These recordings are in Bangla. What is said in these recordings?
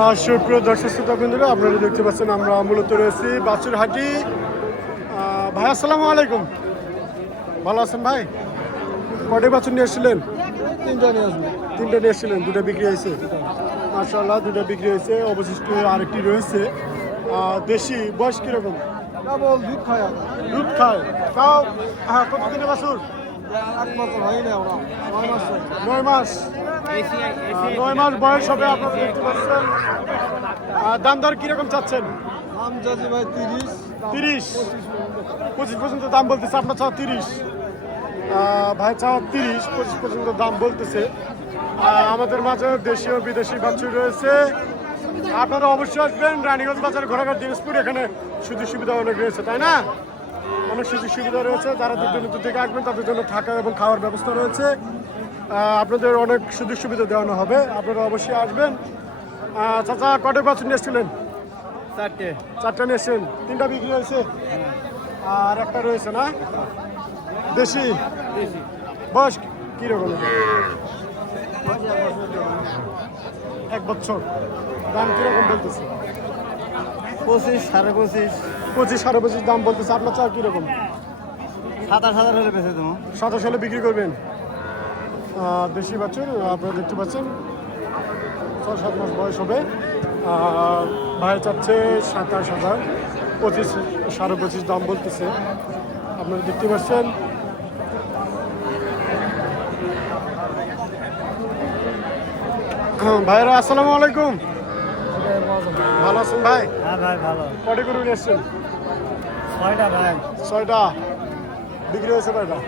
সুপ্রিয় দর্শক শ্রোতা বন্ধুরা, আপনারা দেখতে পাচ্ছেন আমরা মূলত রয়েছি বাছুরহাটি। ভাই আসসালামু আলাইকুম, ভালো আছেন ভাই? কটে বাছুর নিয়ে এসেছিলেন? তিনটা নিয়ে এসেছিলেন, দুটো বিক্রি হয়েছে মাশাআল্লাহ, দুটো বিক্রি হয়েছে, অবশিষ্ট আরেকটি রয়েছে। দেশি বয়স কিরকম? দুধ খায় তাও? হ্যাঁ, কতদিনের বাছুর? 9 মাস। 9 মাস বয়স হবে, আপনারা দেখতে পাচ্ছেন। দাম দর কিরকম চাচ্ছেন? 30 25 পর্যন্ত দাম বলতেছে, আপনার চাওয়া 30, ভাই চাওয়া 30 25 পর্যন্ত দাম বলতেছে। আমাদের মাঝে দেশীয় বিদেশি বাছুর রয়েছে, আপনারা অবশ্যই আসবেন। রানীগঞ্জ বাজার, ঘোড়াঘাট, দিনাজপুর, এখানে সুযোগ সুবিধা অনেক রয়েছে, তাই না? অনেক সুযোগ সুবিধা রয়েছে। যারা দূর থেকে আসবেন তাদের জন্য থাকা এবং খাওয়ার ব্যবস্থা রয়েছে। আপনাদের অনেক সুযোগ সুবিধা দেওয়ানো হবে, আপনারা অবশ্যই আসবেন। চাচা কটে বাছুর নিয়ে এসেছিলেন? 4টে নিয়ে এসেছেন, 3টা বিক্রি হয়েছে আর একটা রয়েছে না? দেশি বয়স কীরকম? 1 বছর। দাম কীরকম বলতেছে? 25 25.5 25 দাম বলতেছে, আপনার চাওয়া কীরকম? 27,000 হলে বেঁচে দেবো। 27 হলে বিক্রি করবেন। দেশি বাছুর আপনারা দেখতে পাচ্ছেন, 6-7 মাস বয়স হবে। ভাই চাচ্ছে 27,000, 25 দাম বলতেছে, আপনারা দেখতে পাচ্ছেন। ভাইরা আসসালামু আলাইকুম, ভালো আছেন ভাই? হ্যাঁ ভাই ভালো। কটে করে নিয়ে এসছেন? 6টা ভাই। 6টা বিক্রি হয়েছে কয়টা?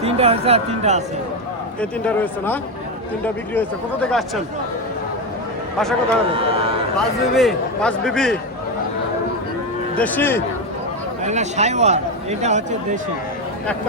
3টা হয়েছে আর 3টা আছে। এই 3টা রয়েছে না? 3টা বিক্রি হয়েছে। কোথা থেকে আসছেন? বাসা কোথায় হবে? 5 বিবি। 5 বিবি দেশি? এটা সাইওয়ার, এটা হচ্ছে দেশি। একটা